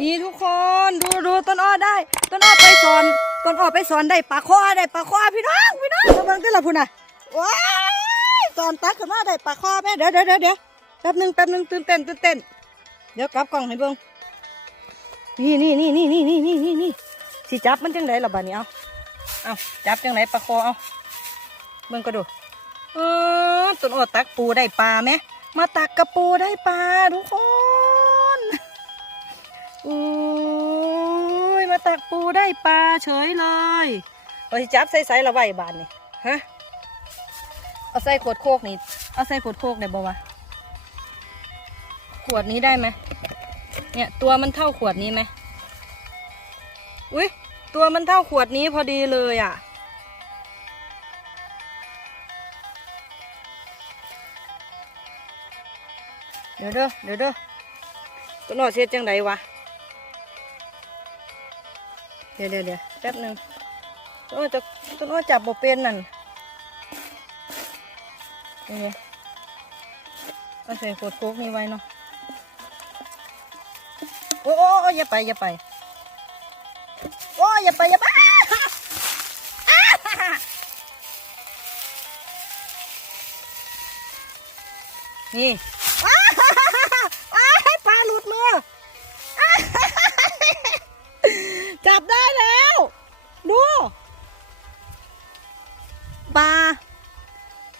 นี่ทุกคนดูดูต้นอ้อได้ ต้นอ้อไปสอนต้นอ้อไปสอนได้ปลาคอได้ปลาคอพี่น้องพี่น้องมาเบิ่งเต้นละพุ่นน่ะว้ายสอนตักขึ้นมาได้ปลาคอแม่เดี๋ยวเดี๋ยวเดี๋ยวเดี๋ยวแป๊บนึงแป๊บนึงตื่นเต้นตื่นเต้นเดี๋ยวกลับกล้องให้เบิ่งนี่นี่นี่นี่นี่นี่นี่นี่นี่สิจับมันจังไดล่ะบัดนี้เอาเอาจับจังไดปลาคอเอาเบิ่งก็ดูเออต้นอ้อตักปูได้ปลาไหมมาตักกระปูได้ปลาทุกคน อุ้ยมาตักปูได้ปลาเฉยเลยเอาสิจับใส่ใส่ละไว้บานนี่ฮะเอาใส่ขวดโคกนี่เอาใส่ขวดโคกได้บ่วะขวดนี้ได้ไหมเนี่ย ตัวมันเท่าขวดนี้ไหมอุ้ยตัวมันเท่าขวดนี้พอดีเลยอะ เดี๋ยวเด้อเดี๋ยวเด้อตัวนอเสียจังไดวะ เดี๋ยวเดี๋ยวเดี๋ยวแป๊บหนึ่งต้นอ้อจะต้นอ้อจับบ่เป็นนั่นนี่ไงเอาใส่ขวดโค้กนี่ไว้เนาะโอ้โอ้อย่าไปอย่าไปโอ้อย่าไปอย่าไปอ้านี่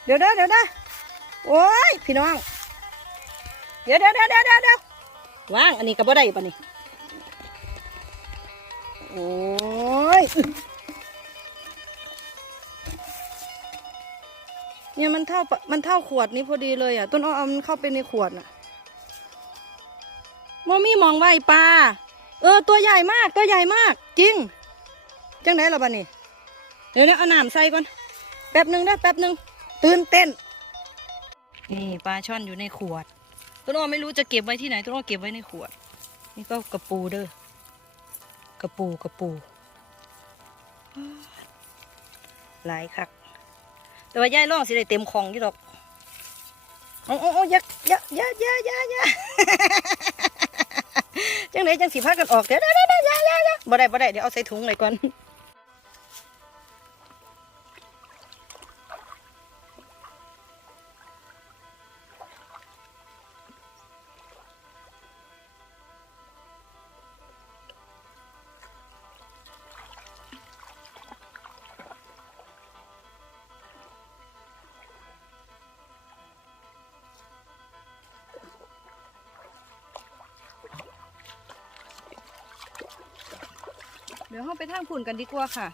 เดี๋ยวนะเดี๋ยวนะโอ้ยพี่น้อง เดี๋ยวเดี๋ยวเดี๋ยวเดี๋ยวเดี๋ยวว่างอันนี้ก็บ่ได้ปะนี่โอ้ยเนี่ยมันเท่าปะมันเท่าขวดนี้พอดีเลยอะ ต้นอ้อเอามันเข้าไปในขวดน่ะมอมี่มองไว้ปลาเออ ตัวใหญ่มากตัวใหญ่มาก จริง จังไดล่ะบ้านี่เดี๋ยวนะเอาหน้ำใส่ก่อน แป๊บหนึ่งนะแป๊บหนึ่ง ตื่นเต้น นี่ปลาช่อนอยู่ในขวดตัวน้องไม่รู้จะเก็บไว้ที่ไหนตัวน้องเก็บไว้ในขวด นี่ก็กระปูเด้อกระปูกระปู หลายคัก แต่ว่ายายร่องสิได้เต็มคลองอยู่ดอกโอ้โอ้ยักยักยักยักยักยักจังไหนจังสิพากันออกเดี๋ยวเดี๋ยวเดี๋ยวเดี๋ยวเดี๋ยวเดี๋ยวบ่ได้บ่ได้เดี๋ยวเอาใส่ถุงเลยก่อน เดี๋ยวเราไปทางผุ่นกันดีกว่าค่ะ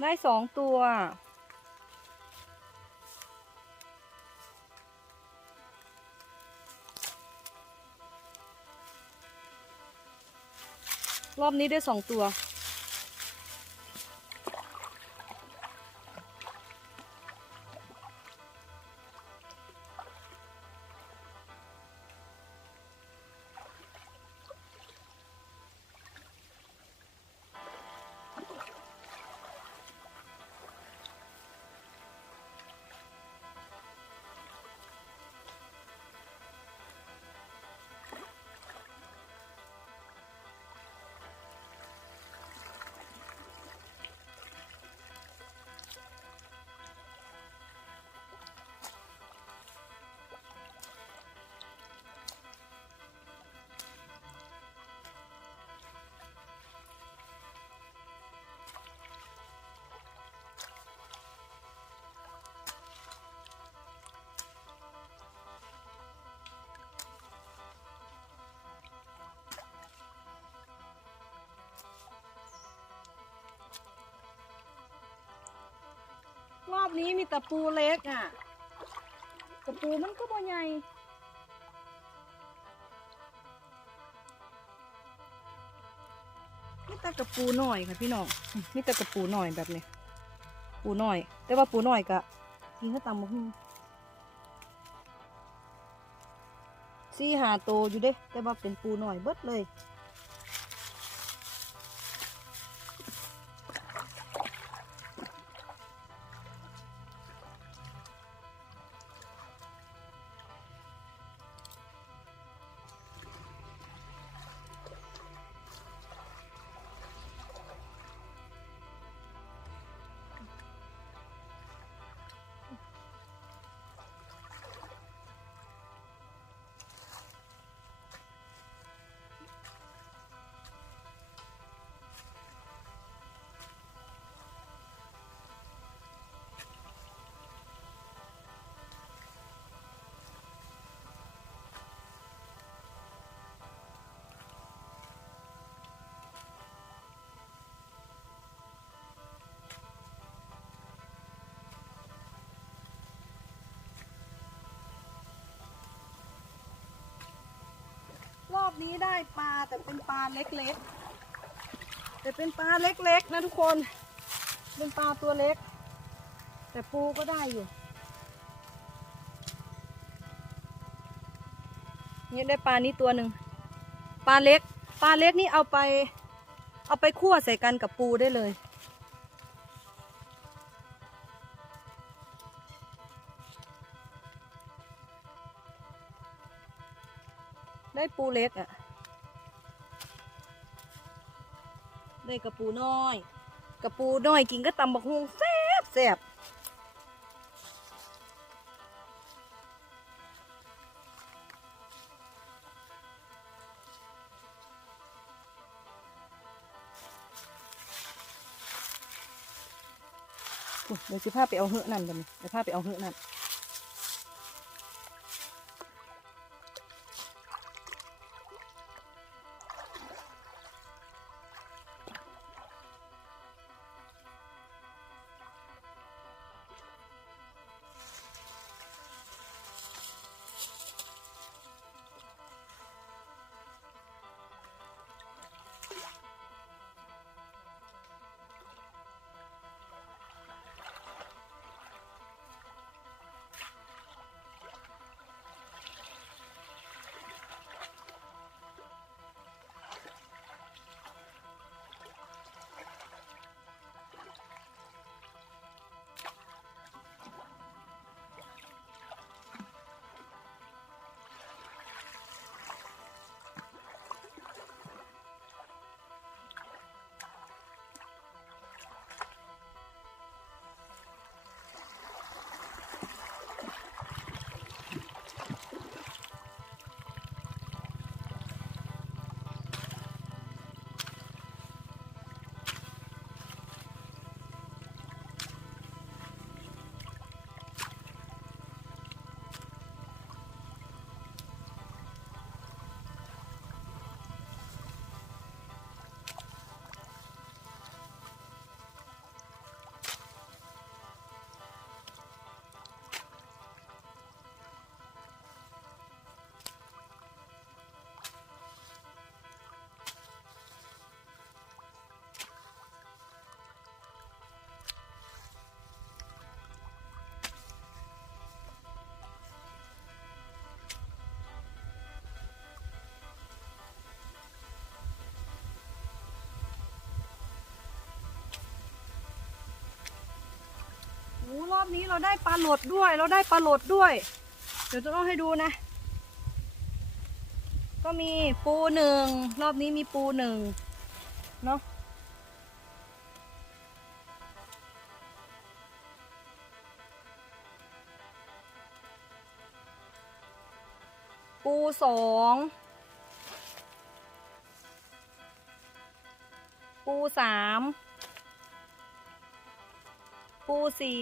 ได้สองตัว รอบนี้ได้สองตัว อบนี้มีแต่ปูเล็กอะกระปูมันก็บ่ใหญ่มีแต่กระปูหน่อยค่ะพี่น้องมีแต่กระปูหน่อยแบบนี้ ปูหน่อย แต่ว่าปูหน่อยกะกินข้ตำมะฮุ่งซี่หาโตอยู่เด้ แต่ว่าเป็นปูหน่อยเบิดเลย นี้ได้ปลาแต่เป็นปลาเล็กๆ แต่เป็นปลาเล็กๆ นะทุกคน เป็นปลาตัวเล็ก แต่ปูก็ได้อยู่ นี่ได้ปลานี้ตัวหนึ่งปลาเล็ก ปลาเล็กนี่เอาไป เอาไปคั่วใส่กันกับปูได้เลย ปูเล็กอะ่ะได้กระปูน้อย กระปูน้อยกินก็ตำบักฮวงแซ่บแซ่บเดี๋ยวสิพาไปเอาเหอนั่นกันเดี๋ยวพาไปเอาเหอนั่น อบนี้เราได้ปลาโหลดด้วย เราได้ปลาโหลดด้วย เดี๋ยวจะต้องให้ดูนะ ก็มีปูหนึ่งรอบนี้มีปูหนึ่งเนาะปูสองปูสามปูสี่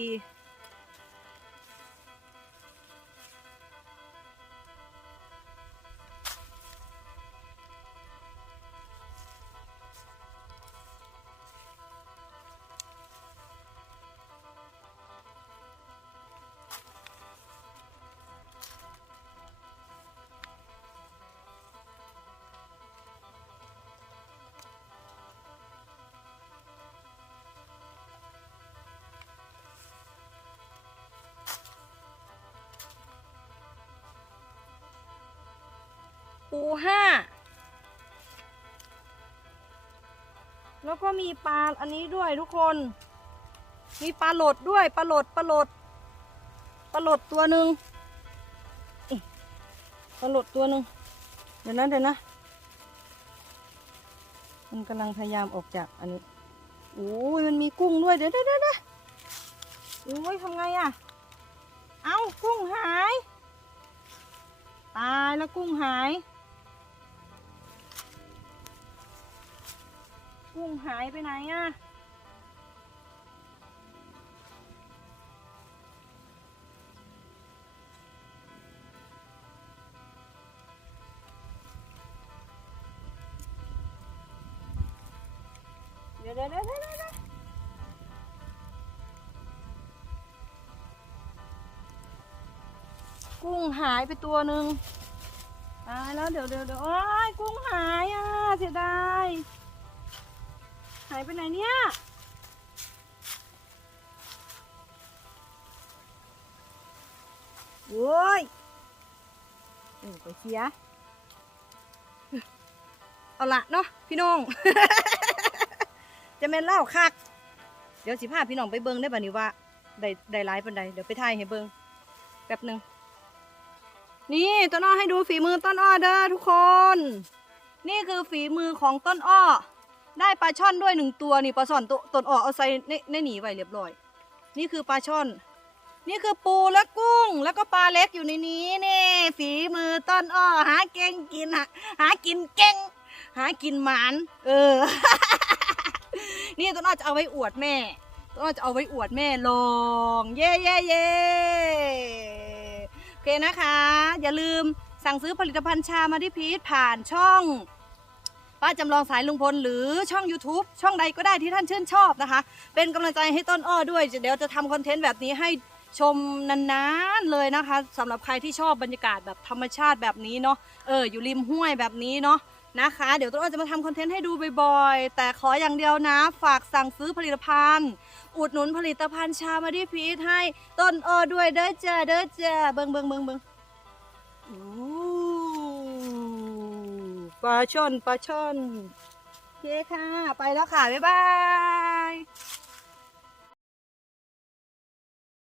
ปูห้า แล้วก็มีปลาอันนี้ด้วยทุกคน มีปลาหลดด้วยปลาหลดปลาหลดปลาหลดตัวหนึ่งปลาหลดตัวหนึ่งเดี๋ยวนะเดี๋ยวนะมันกำลังพยายามออกจากอันนี้โอ้ยมันมีกุ้งด้วยเดี๋ยวเดี๋ยวเดี๋ยวโอ้ยทำไงอะเอากุ้งหาย ตายแล้วกุ้งหาย กุ้งหายไปไหนอะเดี๋ยวเดี๋ยวเดี๋ยวเดี๋ยวเดี๋ยวกุ้งหายไปตัวหนึ่งตายแล้วเดี๋ยวเดี๋ยวเดี๋ยวโอ้ยกุ้งหายอะเสียดาย หายไปไหนเนี่ย โว้ยเออไปเสีย เอาละเนาะพี่น้อง จะแม่นเล่าคัก เดี๋ยวสิพาพี่น้องไปเบิ้งได้ป่ะนี่ว่าได้ได้ไลฟ์ปันใดเดี๋ยวไปถ่ายให้เบิ้งแป๊บหนึ่งนี่ต้นอ้อให้ดูฝีมือต้นอ้อเด้อทุกคน นี่คือฝีมือของต้นอ้อ ได้ปลาช่อนด้วยหนึ่งตัวนี่ปลาช่อนตัวต้นอ้อเอาใส่ในในหนีไว้เรียบร้อย นี่คือปลาช่อน นี่คือปูและกุ้ง แล้วก็ปลาเล็กอยู่ในนี้นี่ฝีมือต้นอ้อหาเก่งกินหาหากินเก่งหากินหมานเออ นี่ต้นอ้อจะเอาไว้อวดแม่ต้นอ้อจะเอาไว้อวดแม่ลองเย่เย่เย่โอเคนะคะ อย่าลืมสั่งซื้อผลิตภัณฑ์ชามาที่พีทผ่านช่อง ป้าจำลองสายลุงพลหรือช่อง YouTube ช่องใดก็ได้ที่ท่านชื่นชอบนะคะ เป็นกำลังใจให้ต้นอ้อด้วย เดี๋ยวจะทำคอนเทนต์แบบนี้ให้ชมนานๆเลยนะคะสำหรับใครที่ชอบบรรยากาศแบบธรรมชาติแบบนี้เนาะเอออยู่ริมห้วยแบบนี้เนาะนะคะ เดี๋ยวต้นอ้อจะมาทำคอนเทนต์ให้ดูบ่อยๆ แต่ขออย่างเดียวนะ ฝากสั่งซื้อผลิตภัณฑ์ อุดหนุนผลิตภัณฑ์ชามาดีพีทให้ต้นอ้อด้วยเด้อเจ้าเด้อเจ้าเบิงเบิงเบิงเบิงอู้ ปลาช่อนปลาช่อนโอเคค่ะ ไปแล้วค่ะ บ๊ายบาย